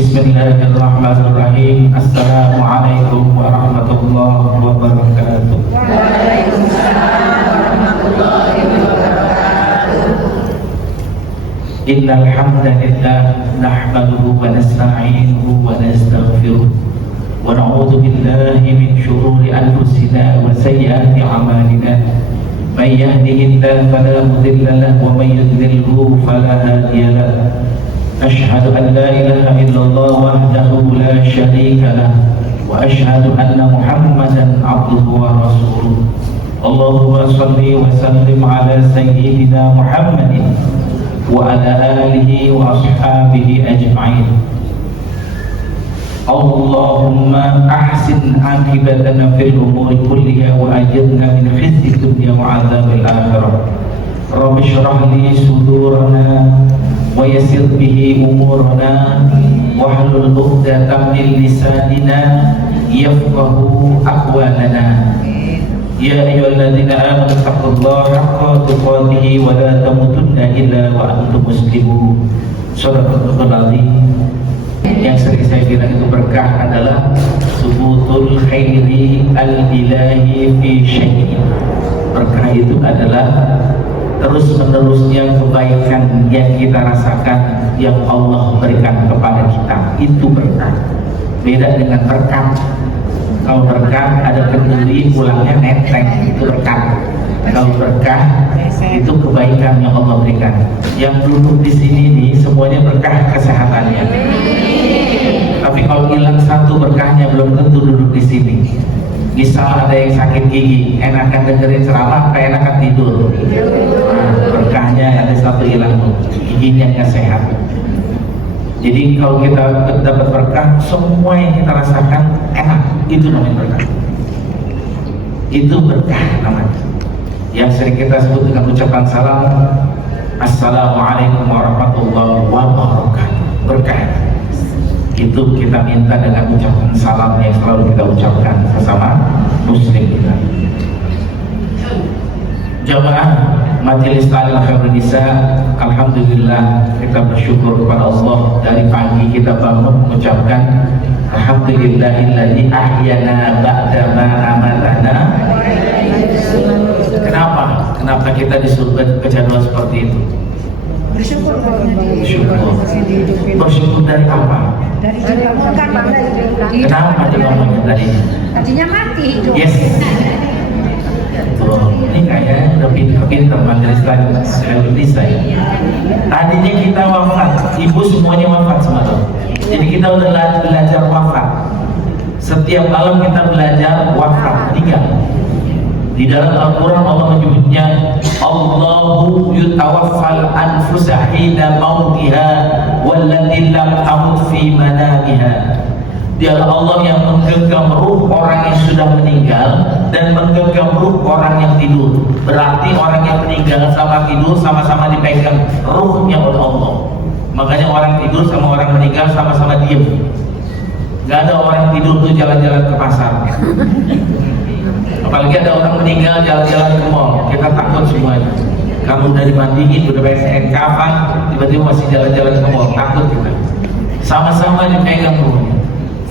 Bismillahirrahmanirrahim. Assalamualaikum warahmatullahi wabarakatuh. Waalaikumsalam warahmatullahi wabarakatuh. Innal hamdalillah nahmaduhu wa nasta'inuhu wa nastaghfiruh wa na'udzu billahi min shururi anfusina wa sayyiati a'malina. May yahdihillahu fala mudilla lahu wa may yudlilhu fala hadiya lahu. Ashhadu an la ilaha illallah wahdahu la syarika lah wa ashhadu anna Muhammadan abduhu wa rasuluh. Allahumma shalli wa sallim ala sayyidina Muhammadin wa ala alihi wa ashabihi ajma'in. Allahumma ahsin akibatana fil umuri kulliha wa ajirna min khizyi dunya wa adzabil akhirah. Rabbi shrah li sudurana wa yassir bihi umurana wahlul 'uqdatam min lisanina yafqahu aqwalana. Ya ayyuhalladzina amanu taqullaha haqqa tuqatih wa la tamutunna illa wa antum muslimun. Shadaqallahul azim. Yang sering saya bilang itu berkah adalah subutul khairi al-ilahi fi syai'in. Berkah itu adalah terus menerusnya kebaikan yang kita rasakan yang Allah berikan kepada kita. Itu berkah. Beda dengan berkat. Kalau berkah ada kenduri pulangnya neteng, itu berkah. Kalau berkah itu kebaikan yang Allah berikan. Yang duduk di sini nih semuanya berkah kesehatannya. Tapi kalau hilang satu berkahnya belum tentu duduk di sini. Misal ada yang sakit gigi, enakan dengerin ceramah, apa enakan tidur. Nah, berkahnya ada satu hilang, giginya nggak sehat. Jadi kalau kita dapat berkah, semua yang kita rasakan enak, itu namanya berkah. Itu berkah namanya. Yang sering kita sebut dengan ucapan salam, Assalamualaikum warahmatullahi wabarakatuh. Berkah. Itu kita minta dengan ucapan salam yang selalu kita ucapkan sesama muslim kita. Jamaah Majelis Ta'lim Khairun Nisa, alhamdulillah kita bersyukur kepada Allah. Dari pagi kita bangun mengucapkan alhamdulillahilladzi ahyana ba'da ma amatana. Kenapa kita disuruh kejadian seperti itu? Bersyukur. Bersyukur dari apa? Dari dibangunkan Kenapa dibangunkan tadi? tadinya mati hidup. Yes. Oh, ini kayaknya lebih pintar Majelis Ta'lim Nisa ya. Tadinya kita wafat, ibu semuanya wafat semalam. Jadi kita udah belajar wafat. Setiap malam kita belajar wafat, meninggal. Di dalam Al-Quran Allah menyebutnya Allahu yutawaffal anfusa hina mautiha wallati lam tamut fi manamiha. Dialah Allah yang menggenggam ruh orang yang sudah meninggal dan menggenggam ruh orang yang tidur. Berarti orang yang meninggal sama tidur sama-sama dipegang ruhnya oleh Allah. Makanya orang tidur sama orang meninggal sama-sama diem. Gak ada orang tidur tuh jalan-jalan ke pasar. Apalagi ada orang meninggal jalan-jalan ke mall, kita takut semuanya. Kamu udah dimandiin, udah pakai kafan, tiba-tiba masih jalan-jalan ke mall, takut kita. Sama-sama dipegang ruhnya.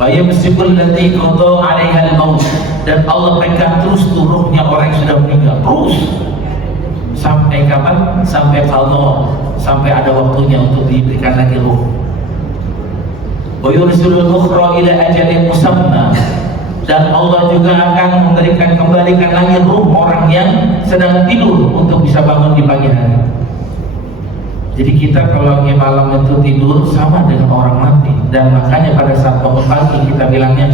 Fayamsikul lati qada 'alaiha al-maut, dan Allah pegang terus ruhnya orang yang sudah meninggal, terus sampai kapan? Sampai qada, sampai ada waktunya untuk diberikan lagi ruh. Wa yursilul ukhra ila ajalin musamma, dan Allah juga akan kembalikan lagi ruh orang yang sedang tidur untuk bisa bangun di pagi hari. Jadi kita kalau malam itu tidur sama dengan orang mati, dan makanya pada saat bangun pagi kita bilangnya,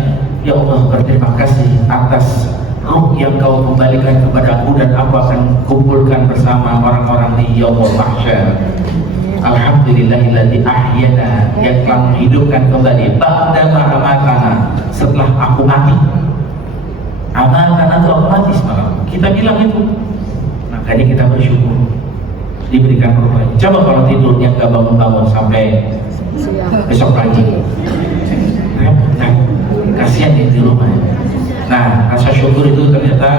ya Allah berterima kasih atas ruh yang kau kembalikan kepadaku dan aku akan kumpulkan bersama orang-orang di yaumul mahsyar. Alhamdulillahilladzi ahyana, yang telah menghidupkan kembali ba'da ma amatana, setelah aku mati. Amatana itu aku mati semalam. Kita bilang itu. Makanya kita bersyukur diberikan ruh. Coba kalau tidurnya nggak bangun-bangun sampai besok pagi, kasihan di rumah. Nah, rasa syukur itu ternyata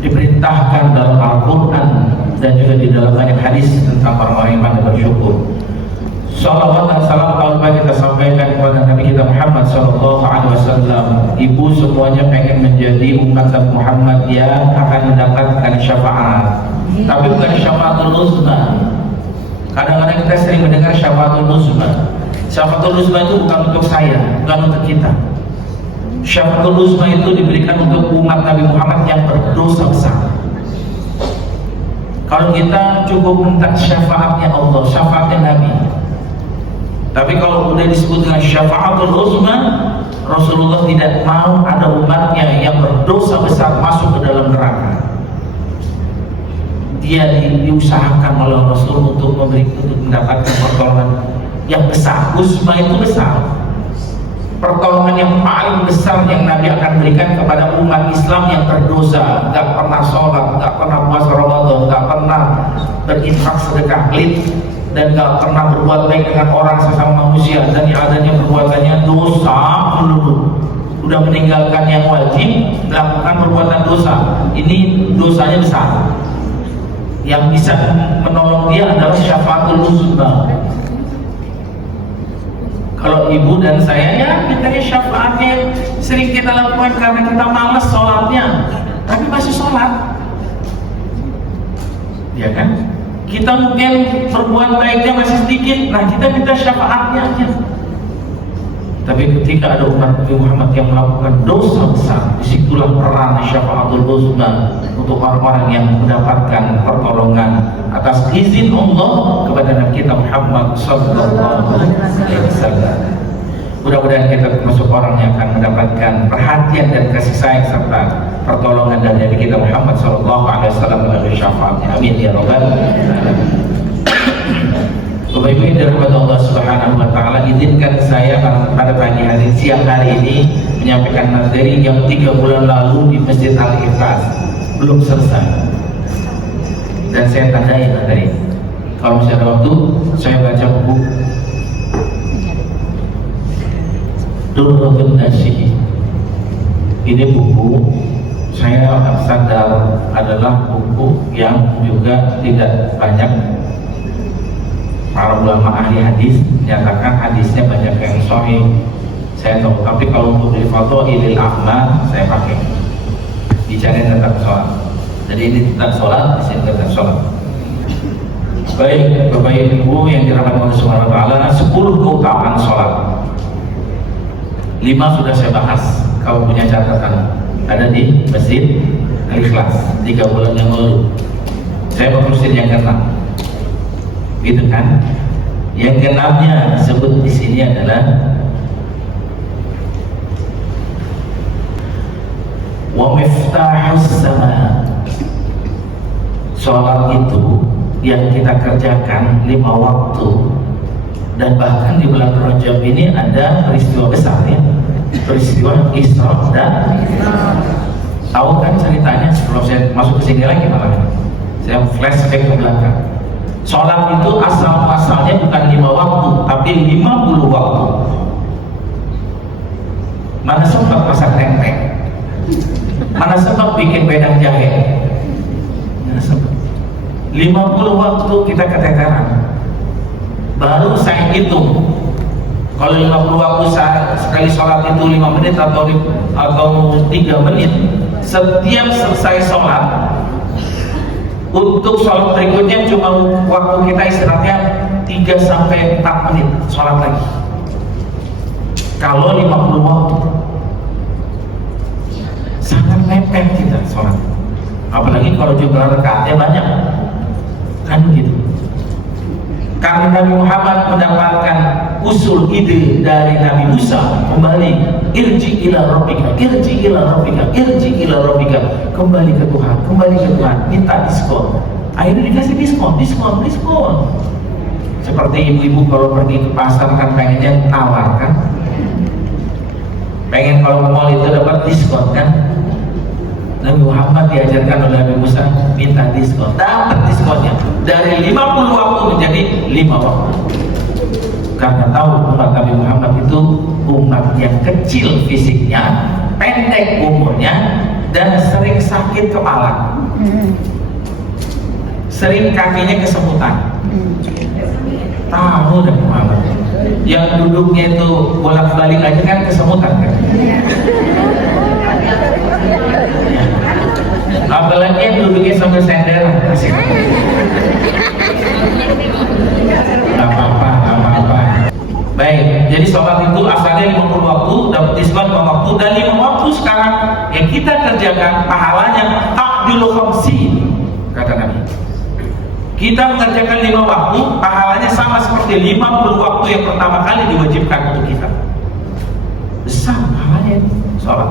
diperintahkan dalam Al-Quran dan juga di dalam banyak hadis tentang orang-orang yang pandai bersyukur. Salawat dan salam Allah kita sampaikan kepada Nabi kita Muhammad Sallallahu Alaihi Wasallam. Ibu semuanya pengen menjadi umat Nabi Muhammad yang akan mendapatkan syafaat, tapi bukan syafaatul uzma. Kadang-kadang kita sering mendengar syafaatul uzma. Syafaatul uzma itu bukan untuk saya, bukan untuk kita. Syafaatul uzma itu diberikan untuk umat Nabi Muhammad yang berdosa besar. Kalau kita cukup minta syafaatnya Allah, syafaatnya Nabi. Tapi kalau udah disebut dengan syafaatul uzma, Rasulullah tidak mau ada umatnya yang berdosa besar masuk ke dalam neraka. Dia diusahakan oleh Rasul untuk mendapatkan pertolongan yang besar. Uzma itu besar. Pertolongan yang paling besar yang Nabi akan berikan kepada umat Islam yang berdosa, gak pernah sholat, gak pernah puasa Ramadan, gak pernah berinfak sedekah dan gak pernah berbuat baik dengan orang sesama manusia, dan yang adanya perbuatannya dosa melulu. Udah meninggalkan yang wajib, melakukan perbuatan dosa. Ini dosanya besar. Yang bisa menolong dia adalah syafaatul uzma. Kalau ibu dan saya, ya mintanya syafaatnya yang sering kita lakukan karena kita malas sholatnya, tapi masih sholat, ya kan? Kita mungkin berbuat baiknya masih sedikit, nah kita minta syafaatnya aja. Tapi ketika ada umat Nabi Muhammad yang melakukan dosa besar, disitulah peran syafaatul uzma untuk orang-orang yang mendapatkan pertolongan atas izin Allah kepada Nabi kita Muhammad Sallallahu Alaihi Wasallam. Mudah-mudahan kita termasuk orang yang akan mendapatkan perhatian dan kasih sayang serta pertolongan dari Nabi kita Muhammad Sallallahu Alaihi Wasallam melalui syafaatnya. Amin ya rabbal alamin. Bapak Ibu yang dirahmati Allah Subhanahu wa taala, izinkan saya pada pagi hari siang hari ini menyampaikan materi yang 3 bulan lalu di Masjid Al-Ikhlas belum selesai. Dan saya tandai materi. Kalau masih ada waktu, saya baca buku Durratun Nashih. Ini buku saya sadar adalah buku yang juga tidak banyak para ulama ahli hadis menyatakan hadisnya banyak yang sahih. Saya tahu, tapi kalau untuk di Fadhailil A'mal saya pakai bicara tentang sholat. Jadi ini tentang sholat, di sini tentang sholat. Baik, Bapak Ibu yang dirahmati Allah Subhanahu wa taala, 10 keutamaan sholat. 5 sudah saya bahas. Kalau punya catatan ada di Masjid Al-Ikhlas 3 bulan yang lalu. Saya berkhusus yang ke-6. Gitu kan? Yang ke-6-nya disebut di sini adalah wa miftahus sama. Sholat itu yang kita kerjakan 5 waktu, dan bahkan di bulan Rajab ini ada peristiwa besar ya, peristiwa Isra dan tahu kan ceritanya. Sebelum saya masuk ke sini lagi malah saya flashback ke belakang. Sholat itu asal-asalnya bukan 5 waktu, tapi 50 waktu. Mana sempat masak tempe, mana sempat bikin wedang jahe, mana sempat. 50 waktu kita keteteran. Baru saya hitung, kalau 50 waktu sekali sholat itu 5 menit atau 3 menit. Setiap selesai sholat, untuk sholat berikutnya cuma waktu kita istirahatnya 3-4 menit sholat lagi. Kalau 50 waktu sangat mepet kita sholat, apalagi kalau jumlah rakaatnya banyak kan gitu. Karena Nabi Muhammad mendapatkan usul ide dari Nabi Musa, kembali irji ila rabbika, irji ila rabbika, irji ila rabbika, kembali ke Tuhan, kembali ke Tuhan, minta diskon. Akhirnya dikasih diskon. Seperti ibu-ibu kalau pergi ke pasar kan pengennya nawar kan, pengen kalau ke mall itu dapat diskon kan. Nabi Muhammad diajarkan oleh Nabi Musa minta diskon, dapat diskonnya dari 50 waktu menjadi 5 waktu. Karena tahu umat Nabi Muhammad itu umat yang kecil fisiknya, pendek umurnya, dan sering sakit kepala, sering kakinya kesemutan. Tahu dah Muhammad. Yang duduknya itu bolak-balik aja kan kesemutan kan. Apalagi yang duduknya sambil sender. Gak apa-apa. Baik, jadi sholat itu asalnya 50 waktu, dapat diskon 5 waktu, dan 5 waktu sekarang yang kita kerjakan pahalanya takdilu khamsi, kata Nabi. Kita mengerjakan 5 waktu, pahalanya sama seperti 50 waktu yang pertama kali diwajibkan untuk kita. Besar pahalanya sholat.